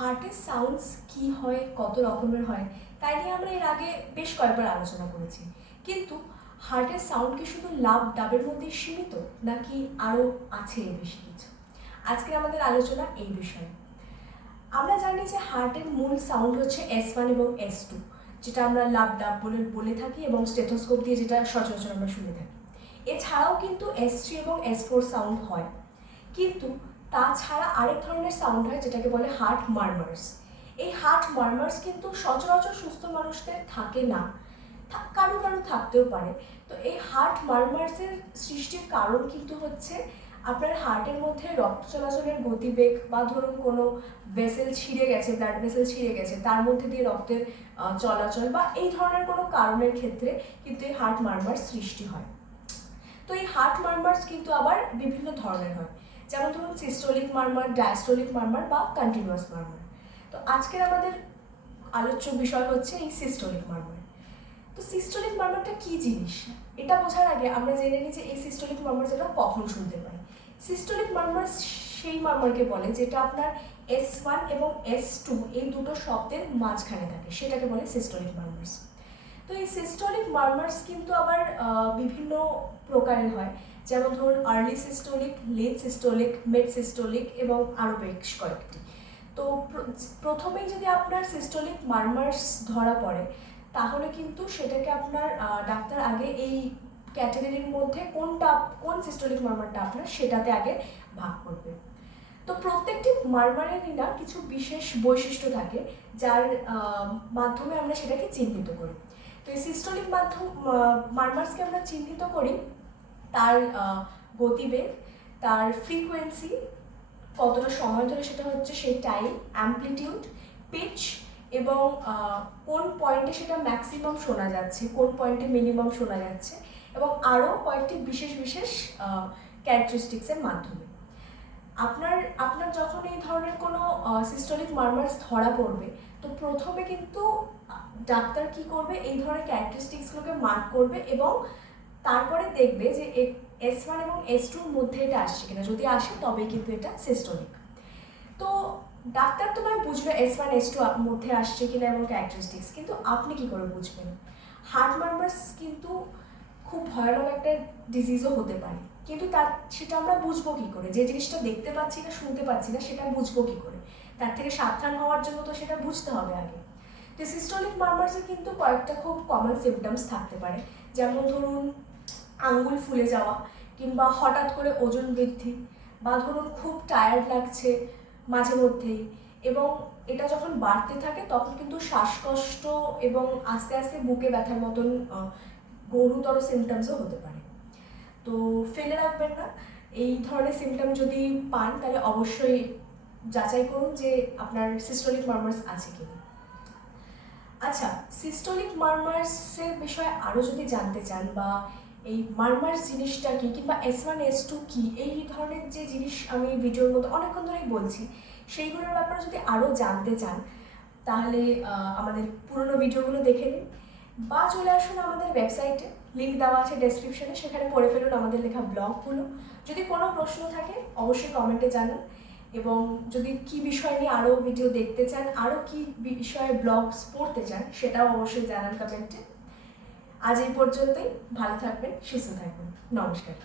হার্টের সাউন্ডস কি হয়, কত রকমের হয়, তাই নিয়ে আমরা এর আগে বেশ কয়েকবার আলোচনা করেছি। কিন্তু হার্টের সাউন্ড কি শুধু লাভ ডাবের মধ্যেই সীমিত, নাকি আরও আছে এর বেশি কিছু? আজকের আমাদের আলোচনা এই বিষয়ে। আমরা জানি যে হার্টের মূল সাউন্ড হচ্ছে S1 এবং S2, যেটা আমরা লাভ ডাব বলে থাকি এবং স্টেথোস্কোপ দিয়ে যেটা সচরাচর আমরা শুনে থাকি। এছাড়াও কিন্তু S3 এবং S4 সাউন্ড হয়, কিন্তু তাছাড়া আরেক ধরনের সাউন্ড হয় যেটাকে বলে হার্ট মারমার্স। এই হার্ট মারমার্স কিন্তু সচরাচর সুস্থ মানুষদের থাকে না, কারো কারো থাকতেও পারে। তো এই হার্ট মারমার্সের সৃষ্টির কারণ কিন্তু হচ্ছে আপনার হার্টের মধ্যে রক্ত চলাচলের গতিবেগ, বা ধরুন কোনো ভেসেল ছিঁড়ে গেছে, ব্লাড ভেসেল ছিঁড়ে গেছে, তার মধ্যে দিয়ে রক্তের চলাচল বা এই ধরনের কোনো কারণের ক্ষেত্রে কিন্তু এই হার্ট মারমার্স সৃষ্টি হয়। তো এই হার্ট মারমার্স কিন্তু আবার বিভিন্ন ধরনের হয়, যেমন ধরুন সিস্টোলিক মারমার, ডায়াস্টোলিক মারমার বা কন্টিনিউয়াস মারমার। তো আজকের আমাদের আলোচ্য বিষয় হচ্ছে এই সিস্টোলিক মারমার। তো সিস্টোলিক মারমারটা কী জিনিস, এটা বোঝার আগে আমরা জেনে নিই যে এই সিস্টোলিক মারমার যেটা কখন শুনতে পাই। সিস্টোলিক মারমার সেই মারমারকে বলে যেটা আপনার S1 এবং S2 এই দুটো শব্দের মাঝখানে থাকে, সেটাকে বলে সিস্টোলিক মারমার্স। তো এই সিস্টোলিক মারমার্স কিন্তু আবার বিভিন্ন প্রকারের হয়, যেমন ধরুন early systolic, late systolic, mid systolic এবং আরও বেশ কয়েকটি। তো প্রথমেই যদি আপনার সিস্টোলিক মারমার্স ধরা পড়ে, তাহলে কিন্তু সেটাকে আপনার ডাক্তার আগে এই ক্যাটাগরির মধ্যে কোন সিস্টোলিক মারমারটা আপনার সেটাতে আগে ভাগ করবে। তো প্রত্যেকটি মারমারেরই না কিছু বিশেষ বৈশিষ্ট্য থাকে, যার মাধ্যমে আমরা সেটাকে চিহ্নিত করি। তো এই সিস্টোলিক মারমার্সকে আমরা চিহ্নিত করি তার গতিবেগ, তার ফ্রিকোয়েন্সি, কতটা সময় ধরে সেটা হচ্ছে সেই টাইম, অ্যামপ্লিটিউড, পিচ এবং কোন পয়েন্টে সেটা ম্যাক্সিমাম শোনা যাচ্ছে, কোন পয়েন্টে মিনিমাম শোনা যাচ্ছে, এবং আরও কয়েকটি বিশেষ বিশেষ ক্যারেক্টারিস্টিক্সের মাধ্যমে। আপনার যখন এই ধরনের কোনো সিস্টোলিক মারমার্স ধরা পড়বে, তো প্রথমে কিন্তু ডাক্তার কি করবে, এই ধরনের ক্যারেক্টারিস্টিক্সগুলোকে মার্ক করবে এবং তারপরে দেখবে যে S1 এবং S2 এর মধ্যে এটা আসছে কিনা। যদি আসে তবেই কিন্তু এটা সিস্টোলিক। তো ডাক্তার তো নয় বুঝবে S1 S2 মধ্যে আসছে কিনা এবং ক্যারেক্টারিস্টিক্স, কিন্তু আপনি কি করে বুঝবেন? হার্ট মারমার্স কিন্তু খুব ভয়ানক একটা ডিজিজও হতে পারে, কিন্তু সেটা আমরা বুঝবো কী করে? যে জিনিসটা দেখতে পাচ্ছি না, শুনতে পাচ্ছি না, সেটা বুঝবো কী করে? তার থেকে সাবধান হওয়ার জন্য তো সেটা বুঝতে হবে আগে। তো সিস্টোলিক মারমার্সের কিন্তু কয়েকটা খুব কমন সিমটমস থাকতে পারে, যেমন ধরুন আঙ্গুল ফুলে যাওয়া, কিংবা হঠাৎ করে ওজন বৃদ্ধি, বা ধরুন খুব টায়ার্ড লাগছে মাঝে মধ্যেই, এবং এটা যখন বাড়তে থাকে তখন কিন্তু শ্বাসকষ্ট এবং আস্তে আস্তে বুকে ব্যথার মতন গুরুতর সিমটমসও হতে পারে। তো ফেলে রাখবেন না, এই ধরনের সিমটম যদি পান তাহলে অবশ্যই যাচাই করুন যে আপনার সিস্টোলিক মারমার্স আছে কিনা। আচ্ছা, সিস্টোলিক মারমার্সের বিষয়ে আরও যদি জানতে চান, বা এই মারমার্স জিনিসটা কী, কিংবা S1 S2 কী, এই ধরনের যে জিনিস আমি ভিডিওর মধ্যে অনেকক্ষণ ধরেই বলছি, সেইগুলোর ব্যাপারে যদি আরও জানতে চান, তাহলে আমাদের পুরনো ভিডিওগুলো দেখে নিন, বা চলে আসুন আমাদের ওয়েবসাইটে, লিঙ্ক দেওয়া আছে ডেসক্রিপশনে, সেখানে পড়ে ফেলুন আমাদের লেখা ব্লগগুলো। যদি কোনো প্রশ্ন থাকে অবশ্যই কমেন্টে জানান, এবং যদি কী বিষয় নিয়ে আরও ভিডিও দেখতে চান, আরও কী বিষয়ে ব্লগস পড়তে চান, সেটাও অবশ্যই জানান কমেন্টে। আজ এই পর্যন্তই, ভালো থাকবেন, সুস্থ থাকবেন, নমস্কার।